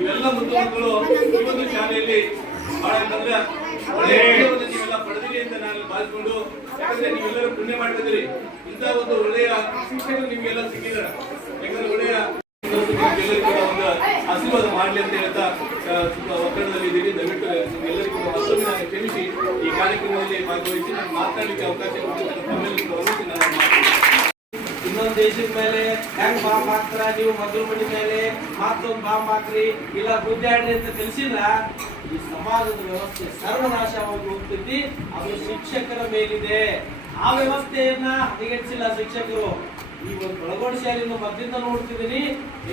ಇವೆಲ್ಲ ಮುಖ್ಯಮಂತ್ರಿಗಳು ಈ ಒಂದು ಶಾಲೆಯಲ್ಲಿ ನೀವೆಲ್ಲ ಪಡೆದಿರಿ ಅಂತ ನಾನು ಭಾವಿಸಿಕೊಂಡು, ಯಾಕಂದ್ರೆ ನೀವೆಲ್ಲರೂ ಪುಣ್ಯ ಮಾಡ್ತಿದ್ದೀರಿ. ಇಂಥ ಒಂದು ಒಳ್ಳೆಯ ಶಿಕ್ಷಕರು ನಿಮ್ಗೆಲ್ಲ ಸಿಕ್ಕಿದ್ದಾರೆ. ಯಾಕಂದ್ರೆ ಒಳ್ಳೆಯ ಒಂದು ಆಶೀರ್ವಾದ ಮಾಡಲಿ ಅಂತ ಹೇಳ್ತಾ ಒತ್ತಡದಲ್ಲಿ ಇದ್ದೀರಿ. ದಯವಿಟ್ಟು ನಿಮ್ಗೆಲ್ಲರಿಗೂ ಮತ್ತೊಮ್ಮೆ ನಾನು ಕ್ಷಮಿಸಿ ಈ ಕಾರ್ಯಕ್ರಮದಲ್ಲಿ ಭಾಗವಹಿಸಿ ನಾನು ಮಾತನಾಡಲಿಕ್ಕೆ ಅವಕಾಶ ಕೊಟ್ಟು ನಾನು ಇನ್ನೊಂದು ದೇಶದ ಮೇಲೆ ಹೆಂಗ್ ಬಾಂಬ್ ಹಾಕ್ತಾರ, ನೀವು ಮದುವೆ ಮನೆ ಮೇಲೆ ಮತ್ತೊಂದು ಬಾಂಬ್ ಹಾಕ್ರಿ, ಇಲ್ಲ ಗುದ್ದಾಡ್ರಿ ಅಂತ ತಿಳಿಸಿಲ್ಲ, ಈ ಸಮಾಜದ ವ್ಯವಸ್ಥೆ ಸರ್ವನಾಶವಾಗಿ ಹೋಗ್ತೈತಿ. ಅದು ಶಿಕ್ಷಕರ ಮೇಲಿದೆ. ಆ ವ್ಯವಸ್ಥೆಯನ್ನ ಹದಗೆಡಿಸಿಲ್ಲ ಶಿಕ್ಷಕರು. ಈ ಒಂದು ಬೆಳಗೋಡು ಶಾಲೆಯನ್ನು ಮದ್ದಿಂದ ನೋಡ್ತಿದ್ದೀನಿ.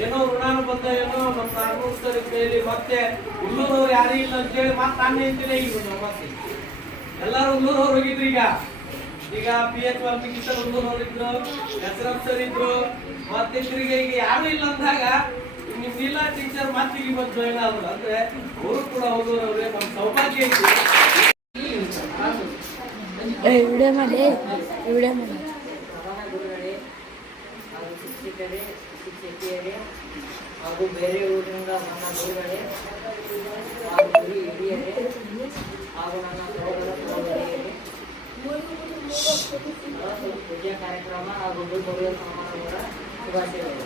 ಏನೋ ಋಣಾನುಬದ್ಧ ಏನೋ ನಮ್ಮ ಪ್ರಾರಂಭಿಸ್ತಾರೆ ಕೈಲಿ, ಮತ್ತೆ ಹುಲ್ಲೂರವ್ರು ಯಾರು ಇಲ್ಲ ಅಂತೇಳಿ ಮತ್ತೆ ನಾನು ಹೇಳ್ತೀನಿ. ಈಗ ಮತ್ತೆ ಎಲ್ಲಾರು ಹುಲ್ಲೂರವ್ರು ಹೋಗಿದ್ರಿ. ಈಗ PH ವರ್ತಿಗಿಂತ ಹುಲ್ಲೂರವ್ರು ಇದ್ರು, ಹೆಸರಪ್ಸರ್ ಇದ್ರು, ಮತ್ತೆ ಈಗ ಯಾರು ಇಲ್ಲ ಅಂದಾಗ ನಿಮ್ಮಿಲ್ಲ ಟೀಚರ್ ಮತ್ತೆ ಈಗ ಬಂದು ಜಾಯ್ನ್ ಆದ್ರು ಅಂದ್ರೆ ಅವರು ಕೂಡ ಹೋಗೋರವ್ರೆ. ನಮ್ಮ ಸೌಭಾಗ್ಯ ಐತಿ. ಶಿಕ್ಷಕರೇ, ಶಿಕ್ಷಕಿಯರೇ ಹಾಗೂ ಬೇರೆ ಊರಿನಿಂದ ನನ್ನ ಗುರುಗಳೇ ಹಾಗೂ ಹಿರಿಯರೇ ಹಾಗೂ ನನ್ನ ಸಹೋದರ ಸಹೋದರಿಯರೇ, ಪೂಜಾ ಕಾರ್ಯಕ್ರಮ ಹಾಗೂ ಗುರುಗಳ ಸಮಾರಂಭದ ಶುಭಾಶಯಗಳು.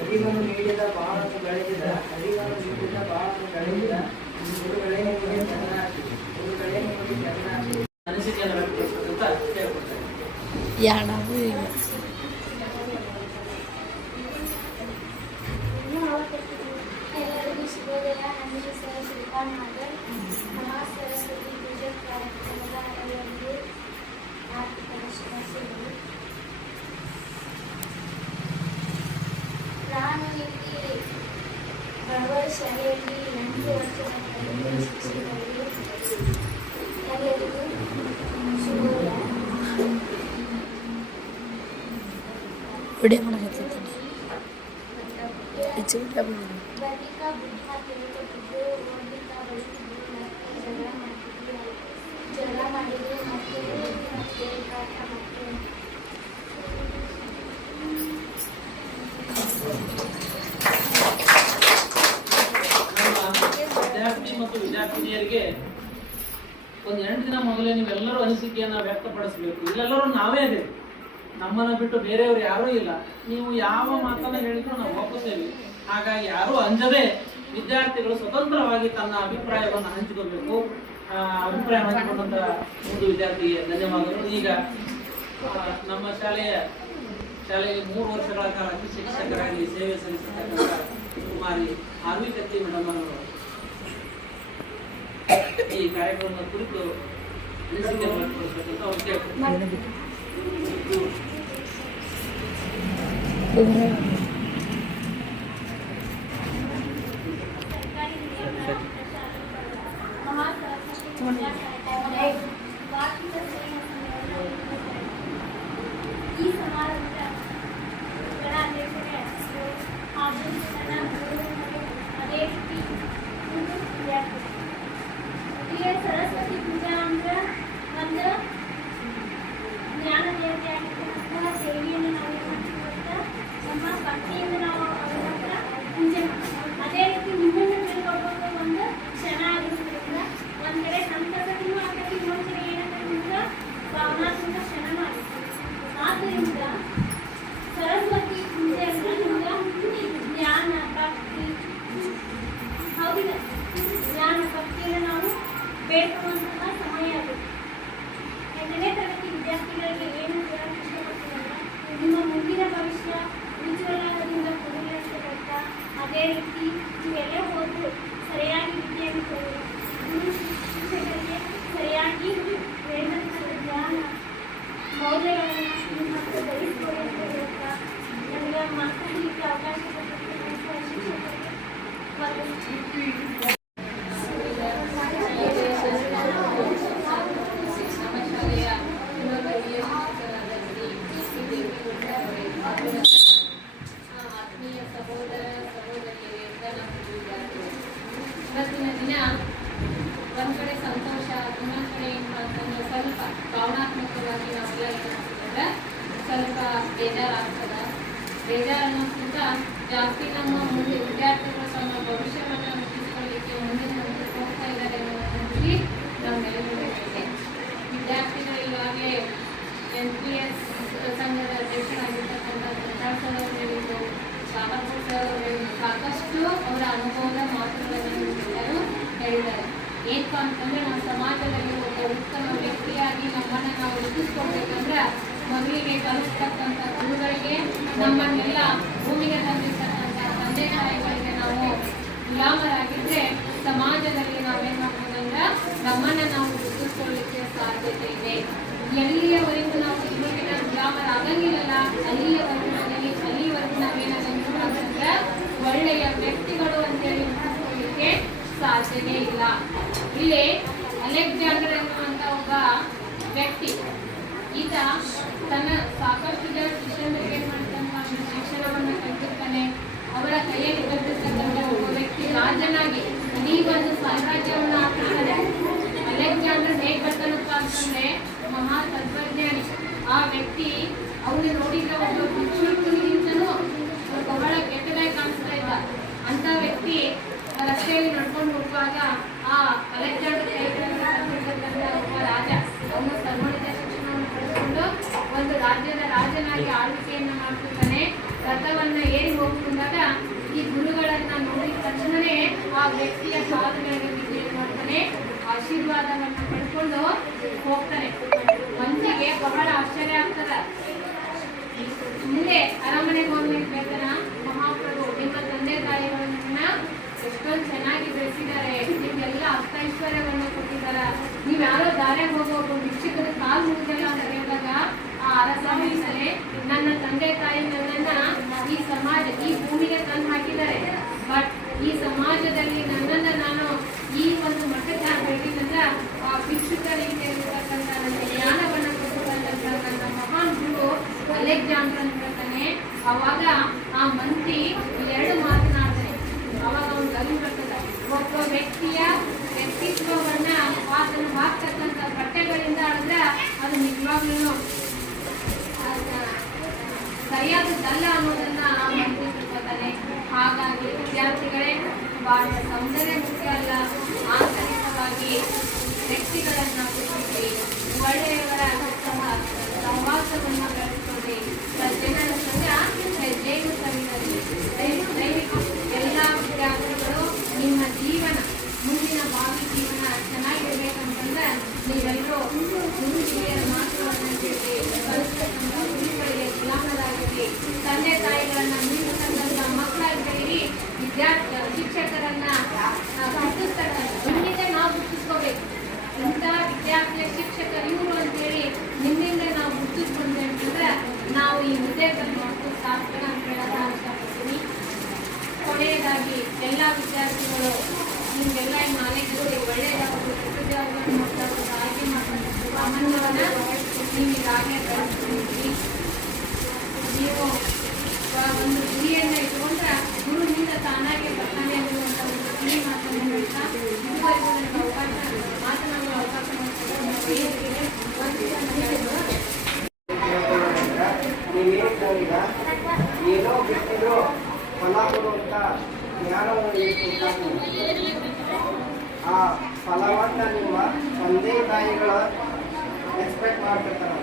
ಅರಿವನ್ನು ನೀಡಿದ ಬಹಳಷ್ಟು ಬೆಳೆದಿದ, ಅರಿವನ್ನು ನೀಡಿದ ಬಹಳಷ್ಟು ಬೆಳೆದಿದ ಗುರುಗಳೇ ನಿಮಗೆ ಚೆನ್ನಾಗಿ, ಗುರುಗಳೇ ನಿಮಗೆ ಚೆನ್ನಾಗಿ ಅನಿಸಿಕೆಯನ್ನು ವ್ಯಕ್ತಪಡಿಸುತ್ತ ಕೇಳ್ಕೊಡ್ತಾರೆ. ಎಲ್ಲರಿಗೂ ಶುಭೋದಯ. ನನ್ನ ಹೆಸರು ಶ್ರೀಕಾಂತ್ ನಾಗರ್. ಮಹಾಸರಸ್ವತಿ ಪೂಜಾ ಕಾರ್ಯಕ್ರಮದ ಅಡಿಯಲ್ಲಿ ಆರ್ಥಿಕ ಶುಭಾಶಯಗಳು. ನಾನು ಇಲ್ಲಿ ಬೆಳಗೋಡು ಶಾಲೆಯಲ್ಲಿ 8 ವರ್ಷದ ಶಿಕ್ಷಕರಿಗೆ ಎಲ್ಲರಿಗೂ ಶುಭೋದಯ. ಬರ್ಲಿಕ್ಕ ಬುದ್ಧ ತಿಳ್ಕೊತಿದ್ದು, ಓದ್ಲಿಕ್ಕ ಬರೀತಿದ್ದು, ಮತ್ತೆ ಜಗಳ ಮಾಡಿದ್ರು, ಮತ್ತೆ ಪಾಠ ಮಾಡ್ತೇವೆ. ವಿದ್ಯಾರ್ಥಿ ಮತ್ತು ವಿದ್ಯಾರ್ಥಿನಿಯರಿಗೆ ಒಂದು 8 ದಿನ ಮೊದಲೇ ನೀವೆಲ್ಲರೂ ಅನಿಸಿಕೆಯನ್ನ ವ್ಯಕ್ತಪಡಿಸಬೇಕು. ಇಲ್ಲೆಲ್ಲರೂ ನಾವೇ ಅದೇ, ನಮ್ಮನ್ನ ಬಿಟ್ಟು ಬೇರೆಯವರು ಯಾರೂ ಇಲ್ಲ. ನೀವು ಯಾವ ಮಾತನ್ನ ಹೇಳಿದ್ರು ನಾವು ಒಪ್ಪುತ್ತೇವೆ. ಹಾಗಾಗಿ ಯಾರೂ ಅಂಜದೆ ವಿದ್ಯಾರ್ಥಿಗಳು ಸ್ವತಂತ್ರವಾಗಿ ತನ್ನ ಅಭಿಪ್ರಾಯವನ್ನು ಹಂಚಿಕೊಳ್ಬೇಕು. ಅಭಿಪ್ರಾಯ ಹಂಚಿಕೊಂಡಂತ ಒಂದು ವಿದ್ಯಾರ್ಥಿಗೆ ಧನ್ಯವಾದಗಳು. ಈಗ ನಮ್ಮ ಶಾಲೆಯಲ್ಲಿ 3 ವರ್ಷಗಳ ಕಾಲ ಶಿಕ್ಷಕರಾಗಿ ಸೇವೆ ಸಲ್ಲಿಸತಕ್ಕಂಥ ಕುಮಾರಿ ಆರ್ವಿ ಕತ್ತಿ ಮೇಡಮ್ ಅವರು ಈ ಕಾರ್ಯಕ್ರಮದ ಕುರಿತು ಅನಿಸಿಕೆ ವ್ಯಕ್ತಪಡಿಸಬೇಕಂತ ಅವ್ರು ಕೇಳ್ತಾರೆ. ಈ ಸಮಾರಂಭದ ಅದೇ ರೀತಿ ಸರಸ್ವತಿ ಪೂಜಾ ಅಂದ್ರೆ ಒಂದು ಜ್ಞಾನ ದೇವತೆ ಆಗಿರ್ತಕ್ಕಂತಹ ದೇವಿಯನ್ನು ನಾವು ಮಾಡ್ತೀವಿ. ನಮ್ಮ ಸಲುವಾಗಿ ನಾವೆಲ್ಲ ಏನಾಗ್ತದೆ ಸ್ವಲ್ಪ ಬೇಜಾರಾಗ್ತದೆ. ಬೇಜಾರು ಅನ್ನೋಕ್ಕಿಂತ ಜಾಸ್ತಿ ನಮ್ಮ ಮುಂದೆ ವಿದ್ಯಾರ್ಥಿಗಳು ತಮ್ಮ ಭವಿಷ್ಯವನ್ನು ರೂಪಿಸಿಕೊಳ್ಳಲಿಕ್ಕೆ ಮುಂದಿನ ಹಂತಕ್ಕೆ ಹೋಗ್ತಾ ಇದ್ದಾರೆ ಅನ್ನೋ ಖುಷಿ ನಮ್ಮೆಲ್ಲರಿಗೂ ಇದೆ. ವಿದ್ಯಾರ್ಥಿಗಳು ಈಗಾಗಲೇ NPS ಸಂಘದ ಅಧ್ಯಕ್ಷರಾಗಿರ್ತಕ್ಕಂಥ ಪ್ರತಾಪ್ ಸರ್ ಅವರು ಹೇಳಿದ್ದು, ಸಾಗರ್ಪುರ್ ಸರ್ ಅವರು ಹೇಳಿದ್ದು, ಸಾಕಷ್ಟು ಅವರ ಅನುಭವದ ಮಾತುಗಳನ್ನು ಎಲ್ಲರೂ ಹೇಳಿದ್ದಾರೆ. ಏನಪ್ಪ ಅಂತಂದ್ರೆ ನಮ್ಮ ಸಮಾಜದಲ್ಲಿ ಒಬ್ಬ ಉತ್ತಮ ವ್ಯಕ್ತಿಯಾಗಿ ನಮ್ಮನ್ನು ನಾವು ರೂಪಿಸ್ಕೊಳ್ಬೇಕಂದ್ರೆ ಮಗುವಿಗೆ ಕಲಿಸ್ತಕ್ಕಂಥ ಗುರುಗಳಿಗೆ, ನಮ್ಮನ್ನೆಲ್ಲ ಭೂಮಿಗೆ ತಂದಿರ್ತಕ್ಕಂಥ ತಂದೆ ತಾಯಿಗಳಿಗೆ ನಾವು ಗುಲಾಮರಾಗಿದ್ರೆ ಸಮಾಜದಲ್ಲಿ ನಾವೇನ್ ಮಾಡ್ಬೋದಂದ್ರೆ ನಮ್ಮನ್ನು ನಾವು ರೂಪಿಸ್ಕೊಳ್ಳಿಕ್ಕೆ ಸಾಧ್ಯತೆ ಇದೆ. ಎಲ್ಲಿಯವರೆಗೂ ನಾವು ಗುರುವಿನ ಗುಲಾಮರಾಗಂಗಿಲ್ಲಲ್ಲ ಅಲ್ಲಿವರೆಗೂ ನಾವೇನಾಗಂದ್ರೆ ಒಳ್ಳೆಯ ವ್ಯಕ್ತಿಗಳು ಅಂತೇಳಿ ರೂಪಿಸ್ಕೊಳ್ಳಿಕ್ಕೆ ಸಾಧ್ಯನೇ ಇಲ್ಲ. ಇಲ್ಲಿ ಅಲೆಕ್ಸಾಂಡರ್ ಎನ್ನುವಂತ ಒಬ್ಬ ವ್ಯಕ್ತಿ, ಈತ ತನ್ನ ಸಾಕಷ್ಟು ಜನ ಶಿಷ್ಯರಿಗೆ ಏನ್ ಮಾಡ್ತಾನೆ, ಶಿಕ್ಷಣವನ್ನು ಕಲಿತಿರ್ತಾನೆ. ಅವರ ಕೈಯಲ್ಲಿ ಕಲಿತಿರ್ತಕ್ಕಂಥ ಒಬ್ಬ ವ್ಯಕ್ತಿ ರಾಜನಾಗಿ ಇಡೀ ಒಂದು ಸಾಮ್ರಾಜ್ಯವನ್ನು ಆಳ್ತಾನೆ. ಅಲೆಕ್ಸಾಂಡರ್ ಹೇಗೆ ಬರ್ತಾನಪ್ಪ ಅಂತಂದ್ರೆ ಮಹಾ ತತ್ವಜ್ಞಾನಿ. ಆ ವ್ಯಕ್ತಿ ಅವನು ನೋಡಿದ್ರೆ ಒಬ್ಬ ಭಿಕ್ಷುಕನಿಗಿಂತನೂ ಬಹಳ ಕೆಟ್ಟದಾಗಿ ಕಾಣಿಸ್ತಾ ಇದ್ದ. ಅಂತ ವ್ಯಕ್ತಿ ರಸ್ತೆಯಲ್ಲಿ ನಡ್ಕೊಂಡು ಹೋಗುವಾಗ ಆ ಅಲೆಕ್ಸಾಂಡರ್ ಒಬ್ಬ ರಾಜ ಅವನು ಸಂಬಂಧಿತ ಶಿಕ್ಷಣವನ್ನು ಪಡೆದುಕೊಂಡು ಒಂದು ರಾಜ್ಯದ ರಾಜನಾಗಿ ಆಳ್ವಿಕೆಯನ್ನ ಮಾಡ್ತಿರ್ತಾನೆ. ರಥವನ್ನ ಏರಿ ಹೋಗ್ಕೊಂಡಾಗ ಈ ಗುರುಗಳನ್ನ ನೋಡಿದ ತಕ್ಷಣನೇ ಆ ವ್ಯಕ್ತಿಯ ಪಾದಗಳಿಗೆ ಬಿದ್ದು ಏನ್ ಮಾಡ್ತಾನೆ, ಆಶೀರ್ವಾದವನ್ನು ಪಡ್ಕೊಂಡು ಹೋಗ್ತಾನೆ. ಮಂದಿಗೆ ಬಹಳ ಆಶ್ಚರ್ಯ ಆಗ್ತದ. ಮುಂದೆ ಅರಮನೆಗೆ ಹೋಗ್ಲಿಕ್ಕೆ ಬೇಕನ, ಮಹಾಪ್ರಭು ನಿಮ್ಮ ತಂದೆ ತಾಯಿಗಳನ್ನ ಎಷ್ಟೊಂದು ಚೆನ್ನಾಗಿ ಬೆಳೆಸಿದ್ದಾರೆ, ನಿಮ್ಗೆಲ್ಲ ಅಷ್ಟೈಶ್ವರ್ಯವನ್ನು ಕೊಟ್ಟಿದಾರ, ನೀವ್ ಯಾರೋ ದಾರ್ಯಾಗ ಹೋಗೋದು ಭಿಕ್ಷುಕರ ಕಾಲು ಮುಗಿದಲ್ಲ ಅಂತ ಹೇಳಿದಾಗ ಆ ಅರಸ ಹೇಳ್ತಾರೆ, ನನ್ನ ತಂದೆ ತಾಯಿ ನನ್ನನ್ನ ಈ ಸಮಾಜ ಈ ಭೂಮಿಗೆ ತಂದು ಹಾಕಿದ್ದಾರೆ, ಬಟ್ ಈ ಸಮಾಜದಲ್ಲಿ ನನ್ನನ್ನ ನಾನು ಈ ಒಂದು ಮಟ್ಟಕ್ಕೆ ಬೆಳೆದಿದ್ದಂದ್ರ ಆ ಭಿಕ್ಷುಕರಿಗೆ ಇರತಕ್ಕಂಥ ನನ್ನ ಜ್ಞಾನವನ್ನು ಕೊಟ್ಟಿರ್ತಕ್ಕಂಥ ನನ್ನ ಮಹಾನ್ ಗುರು ಅಲೆಕ್ಸಾಂಡರ್ ಅಂತ ಹೇಳ್ತಾನೆ. ಅವಾಗ ಆ ಮಂತ್ರಿ ಎರಡು ಮಾತನಾಡ್ತಾರೆ. ಅವಾಗ ಅವ್ನು ಗಮನ ಬರ್ತದೆ, ಒಬ್ಬ ವ್ಯಕ್ತಿಯ ವ್ಯಕ್ತಿತ್ವವನ್ನ ಆತನು ಹಾಕ್ತಕ್ಕಂಥ ಬಟ್ಟೆಗಳಿಂದ ಆಡಿದ್ರೆ ಅದು ನಿಜವಾಗ್ಲೂ ಸರಿಯಾದದ್ದಲ್ಲ ಅನ್ನೋದನ್ನ ಆ ಮಂತ್ರಿ ತಿಳ್ಕೊತಾನೆ. ಹಾಗಾಗಿ ವಿದ್ಯಾರ್ಥಿಗಳೇ, ಬಹಳ ಸೌಂದರ್ಯ ಮುಖ್ಯ ಅಲ್ಲ, ಆಂತರಿಕವಾಗಿ ವ್ಯಕ್ತಿಗಳನ್ನ ಗುರುತಿಸಿ ಒಳ್ಳೆಯವರ ಉತ್ತಮ ಸಹವಾಸವನ್ನು ಬೆಳೆಸಿಕೊಳ್ಳಿ. ಸಜ್ಜನರ ಸಂಘ ಹೆಜ್ಜೆಯನ್ನು ಸವಿದರಿ. ದಯವಿಟ್ಟು ಎಲ್ಲ ವಿದ್ಯಾರ್ಥಿಗಳು ನಿಮ್ಮ ಜೀವನ ಮುಂದಿನ ಭಾವಿ ಜೀವನ ಚೆನ್ನಾಗಿರ್ಬೇಕಂತಂದ್ರೆ ನೀವೆಲ್ಲರೂ ಗುರು ಹಿರಿಯರ ಮಾತುಗಳನ್ನು ಕೇಳಿ ಕಲಿಸ್ತಕ್ಕಂಥ ಗುರುಗಳಿಗೆ ಗುಲಾಮರಾಗಿರಿ. ತಂದೆ ತಾಯಿಗಳನ್ನ ಮೀರಿಸ್ತಕ್ಕಂಥ ಮಕ್ಕಳಾಗಿರಿ. ಶಿಕ್ಷಕರನ್ನ ನಿಮ್ಮಿಂದ ನಾವು ಗುರುತಿಸ್ಕೋಬೇಕು. ಇಂಥ ವಿದ್ಯಾರ್ಥಿಯ ಶಿಕ್ಷಕರು ಇವರು ಅಂತೇಳಿ ನಿಮ್ಮಿಂದ ನಾವು ಗುರುತಿಸ್ಕೊಂಡ್ರೆ ಅಂತಂದ್ರೆ ನಾವು ಈ ಹುದ್ದೆಗಳನ್ನು ಮಾಡ್ಕೊಂಡು ಸಾರ್ಥಕ ಅಂತ ಹೇಳೋದ ಇಷ್ಟಪಡ್ತೀನಿ. ಕೊನೆಯದಾಗಿ ಎಲ್ಲ ವಿದ್ಯಾರ್ಥಿಗಳು ನಿಮಗೆಲ್ಲ ಈ ನಾಲೆಜಲ್ಲಿ ಒಳ್ಳೆಯದಾಗೋದು, ಕೆಟ್ಟದಾಗೋದು ಮಾತಾಡೋದು, ಆಯ್ಕೆ ಮಾಡ್ಕೊಂಡು ಸಾಮಾನ್ಯವನ್ನ ನೀವು ಈಗಾಗಲೇ ಬೆಳೆಸ್ಕೊಂಡಿದ್ದೀರಿ. ನೀವು ಒಂದು ಗುರಿಯನ್ನು ಇಟ್ಕೊಂಡ್ರೆ ಗುರುವಿನಿಂದ ತಾನಾಗೆ ಬರ್ತಾನೆ ಅನ್ನುವಂಥ ಒಂದು ಗುರಿ ಮಾತನ್ನು ಹೇಳ್ತಾ ಇದುವರೆಗೂ ನನಗೆ ಮಾತನಾಡುವ ಅವಕಾಶ ಏನೋ ಬಿಟ್ಟಿದ್ರು ಫಲ ಕೊಡುವಂತ ಜ್ಞಾನವನ್ನು ಆ ಫಲವನ್ನ ನಿಮ್ಮ ತಂದೆ ತಾಯಿಗಳ ಎಕ್ಸ್ಪೆಕ್ಟ್ ಮಾಡ್ತಿರ್ತಾರೆ.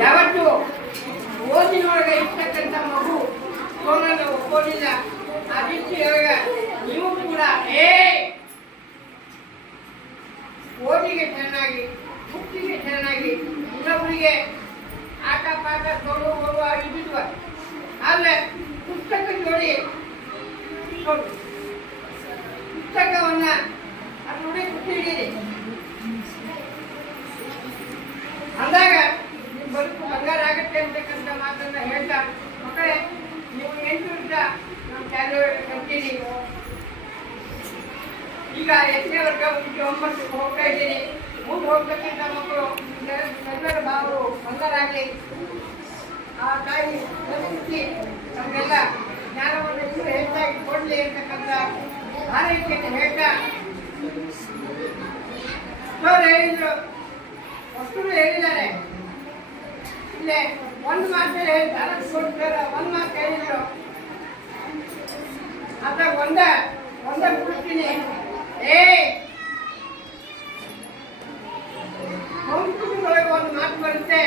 ಯಾವತ್ತು ಓದಿನೊಳಗೆ ಇರ್ತಕ್ಕಂಥ ಮಗು ಫೋನನ್ನು ಒಪ್ಪೋದಿಲ್ಲ. ಆ ರೀತಿಯೊಳಗ ನೀವು ಕೂಡ ಓದಿಗೆ ಚೆನ್ನಾಗಿ, ಬುಕ್ಕಿಗೆ ಚೆನ್ನಾಗಿ, ಇನ್ನೊಬ್ಬರಿಗೆ ಆಟ ಪಾಠ ತೊಡು ಹೋಗುವ ಇದ್ದಿದ್ವ. ಆದ್ರೆ ಪುಸ್ತಕ ಜೋಡಿ ಪುಸ್ತಕವನ್ನ ನೋಡಿ ಕೂತಿದ್ದೀರಿ ಅಂದಾಗ ನಿಮ್ಮ ಬದುಕು ಬಂಗಾರ ಆಗುತ್ತೆ ಅಂತಕ್ಕಂಥ ಮಾತನ್ನ ಹೇಳ್ತಾ, ಮಕ್ಕಳೇ ನೀವು 8 ವರ್ಷ ನಮ್ಮ ಶಾಲೆ ಕಲ್ತೀನಿ. ಈಗ 8ನೇ ವರ್ಗ ಮುಗಿಸಿ 9ಕ್ಕೆ ಹೋಗ್ತಾ ಇದ್ದೀನಿ. ಮುಂದೆ ಹೋಗ್ತಕ್ಕಂಥ ಮಕ್ಕಳು ಎಲ್ಲರ ಭಾವರು ಬಂಗಾರಾಗಲಿ, ಆ ತಾಯಿ ಪರಿಸ್ಥಿತಿ ನಮಗೆಲ್ಲ ಜ್ಞಾನವನ್ನು ಇನ್ನೂ ಹೆಚ್ಚಾಗಿ ಕೊಡಲಿ ಅಂತಕ್ಕಂಥ ಆರೈಕೆಯನ್ನು ಹೇಳ್ತಾ, ಅವರು ಹೇಳಿದ್ರು, ಮಕ್ಕಳು ಹೇಳಿದ್ದಾರೆ. ಇಲ್ಲೇ ಒಂದು ಮಾತು ಹೇಳಿದ್ದಾರೆ, ಒಂದು ಮಾತು ಹೇಳಿದ್ರು, ಅದ ಒಂದ ಕೊಡ್ತೀನಿ. ಸಂಸ್ಕೃತಿಯೊಳಗೆ ಒಂದು ಮಾತು ಬರುತ್ತೆ,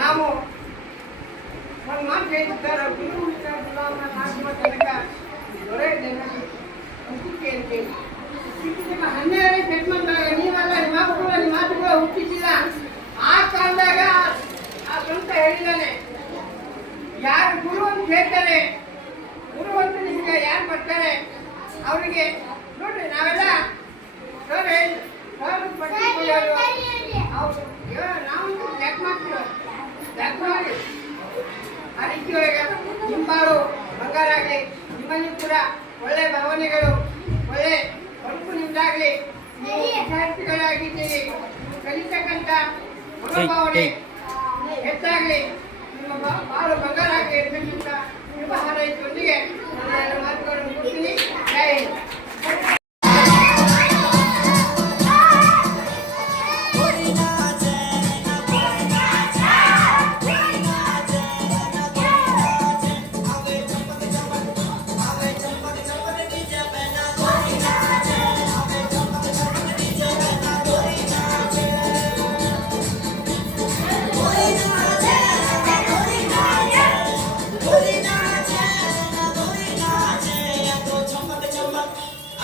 ನಾವು ಒಂದು ಮಾತು ಹೇಳ್ತಾರೆ, ಗುರು ತನಕ ದೊರೆ ಹುಟ್ಟಿಕೆ ಅಂತೇಳಿ. 12ನೇ ಜನ್ಮದಾಗ ನೀವೆಲ್ಲ ನಿಮ್ಮ ಮಾತುಗಳು ಹುಟ್ಟಿಸಿಲ್ಲ. ಆ ಕಾಲದಾಗ ಆ ಸ್ವಂತ ಹೇಳಿದ್ದಾನೆ, ಯಾರು ಗುರು ಅಂತ ಹೇಳ್ತಾರೆ, ಗುರು ಅಂತ ನಿಮಗೆ ಯಾರು ಬರ್ತಾರೆ ಅವರಿಗೆ ನೋಡ್ರಿ, ನಾವೆಲ್ಲ ನಾವು ಲೆಕ್ಕ ಮಾಡ್ತೀವಿ, ಲೆಕ್ಕ ಮಾಡಿ ಆ ರೀತಿಯೊಳಗೆ ನಿಂಬಾಳು ಬಂಗಾರ ಆಗಲಿ, ನಿಮ್ಮಲ್ಲಿ ಕೂಡ ಒಳ್ಳೆ ಭಾವನೆಗಳು, ಒಳ್ಳೆ ಬದುಕು ನಿಮ್ದಾಗಲಿ. ನೀವು ವಿದ್ಯಾರ್ಥಿಗಳಾಗಿದ್ದೀರಿ, ಕಲಿತಕ್ಕಂಥ ಮನೋಭಾವನೆ ಹೆಚ್ಚಾಗಲಿ, ನಿಮ್ಮ ಬಾಳು ಬಂಗಾರ ಆಗಲಿ ಇರ್ತಕ್ಕಂಥ ಶುಭ ಹಾರೈಕೆಯೊಂದಿಗೆ ನನ್ನ ಮಾತುಗಳನ್ನು ಮುಗಿಸ್ತೀನಿ. ಜೈ ಹಿಂದ್.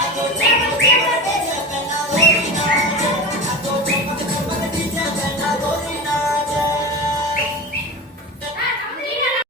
I go